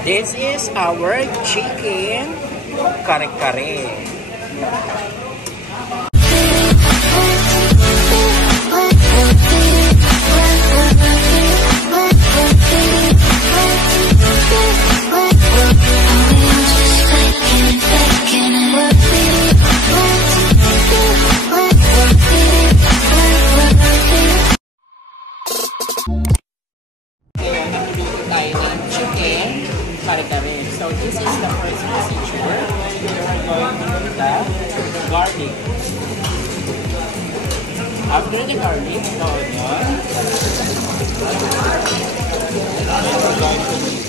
This is our chicken kare-kare. So this is the first procedure. We are going to do the garlic. After the garlic, the onion. And we're going to mix.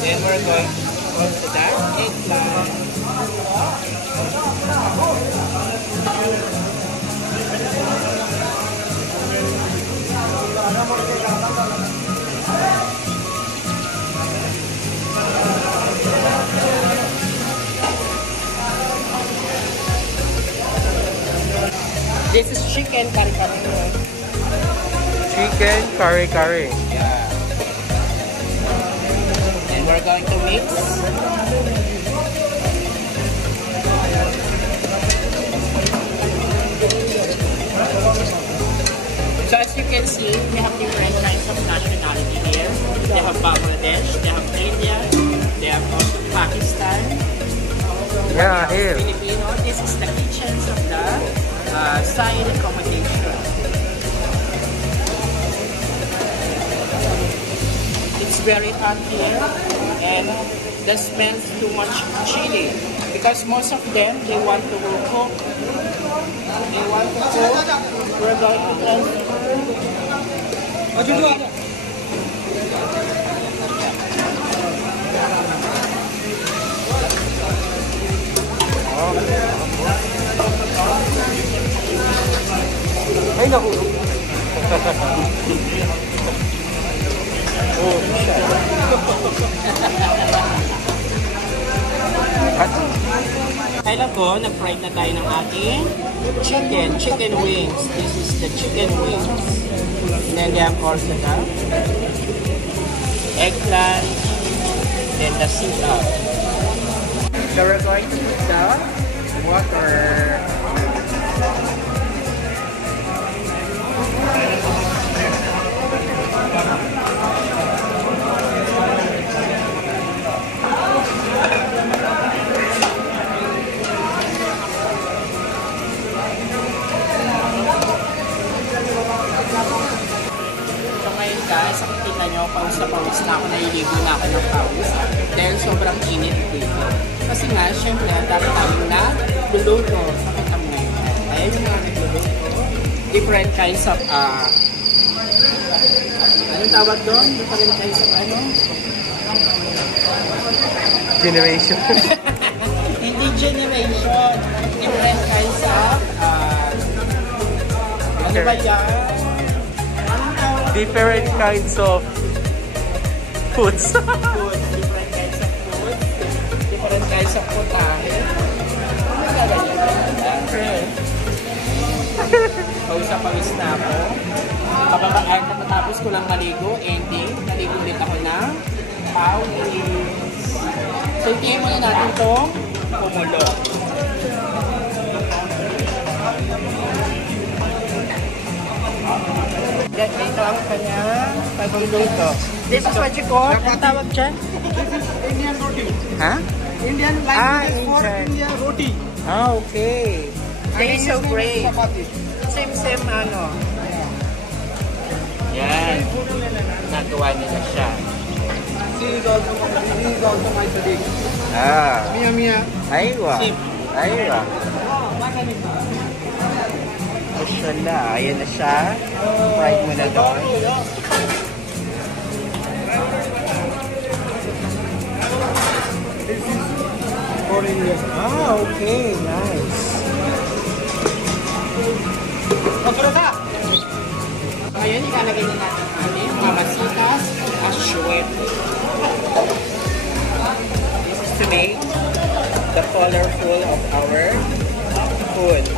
Then we're going to put the eggplant. This is chicken kare-kare. Chicken kare-kare. Yeah. We're going to mix. So as you can see, we have different kinds of nationality here. They have Bangladesh, they have India, they have also Pakistan. Yeah, here. Filipino. This is the kitchens of the side accommodation. It's very hot here and the smells too much chili because most of them they want to cook. They want to cook. We're going to transfer. Ay, naku. Oh, Kailan ko, nag-fry na tayo ng ating chicken wings. This is the chicken wings. And then they have also the eggplant, then the seafood. So we're going to put the water. Guys, kita nyo, pawis na ako, naliligo na ako ng pawis dahil sobrang init dito. Kasi nga, syempre, dami tayong nagluluto. Pakita mo. Ayun yung mga nagluluto. Different kinds of, anong tawag doon? Different kinds of ano? Generation. Hindi generation. Different kinds of, ano ba yan? Different kinds of foods. Different kinds of food. Different kinds of putahe. Pawis na ako. Kapatapos ko lang maligo, ending, naligo ulit ako ng pawis. So, tingin muna natin itong kumulo. Ito ang kanyang pagluluto. This is what you call? Ang tawag dyan? This is Indian roti. Ha? Indian language is for Indian roti. Ah, okay. They are so great. Same ano. Yan. Nagawa nila siya. This is also my colleague. Ah. Mia. Aywa. Aywa. Mashallah. Ayan na siya. Fried mo na doon. Ah, okay, nice. Ngayon, ilalagay na natin ating mamasitas asyuete. This is to make the colorful of our food.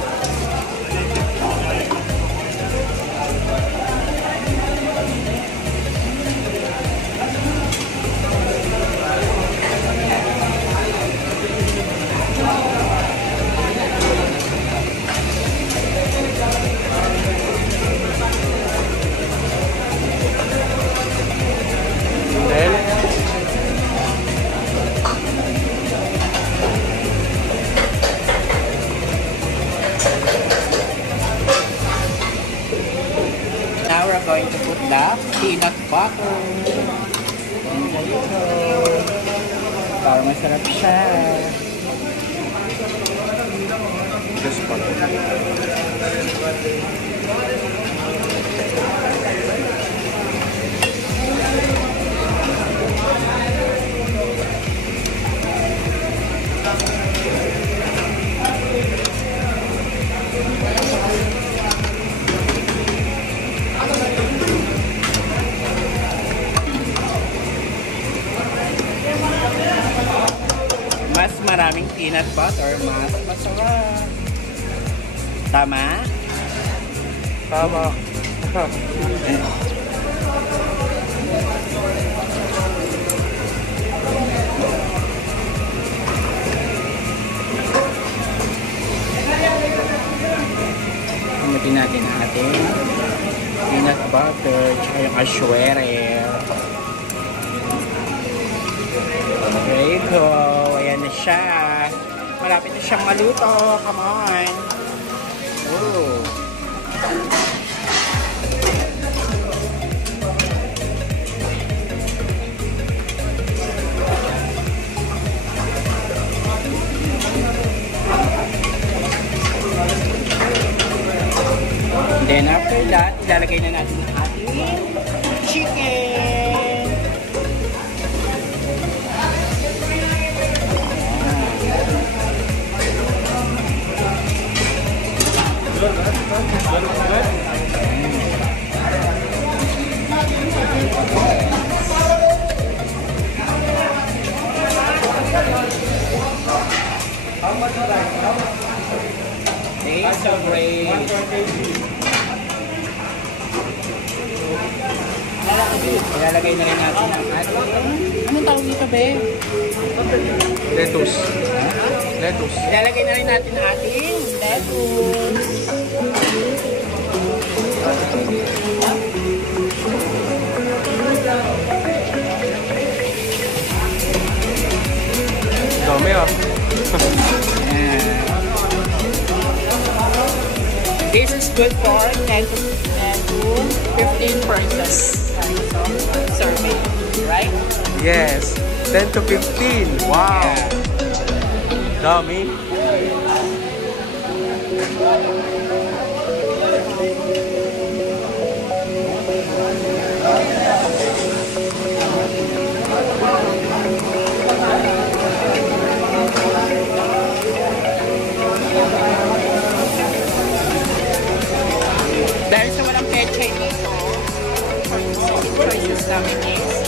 Now we're going to put the peanut butter. Para masarap siya. Just butter. Mas maraming peanut butter, mas masarap. Tama? Tama. Hamutin natin ang ating peanut butter tsaka yung asyuere. There you go. Ayan na siya. Malapit na siyang maluto. Come on. Whoa. And then after that, ilalagay na natin ang ating chicken. Taste so great. Ilalagay na rin natin ang ating... Anong tawag dito, be? Lettuce. Lettuce. Ilalagay na rin natin ang ating lettuce. Dami ah. This is good for 10 to 15 persons serving, right? Yes. 10 to 15. Wow. Yeah. Dami. Dahil sa walang peche dito, choices namin is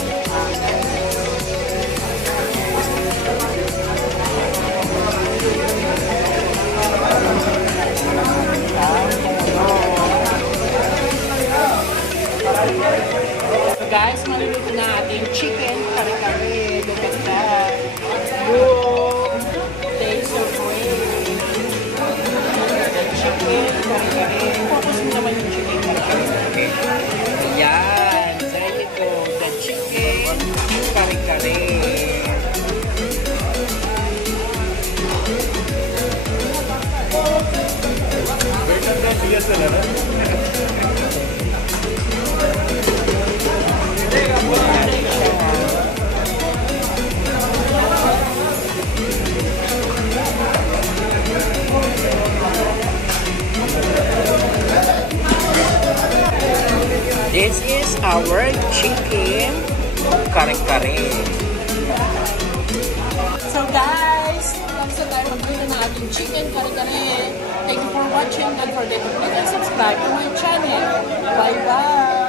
ating chicken kare-kare. Thank you for watching. Don't forget to click and subscribe to my channel. Bye-bye!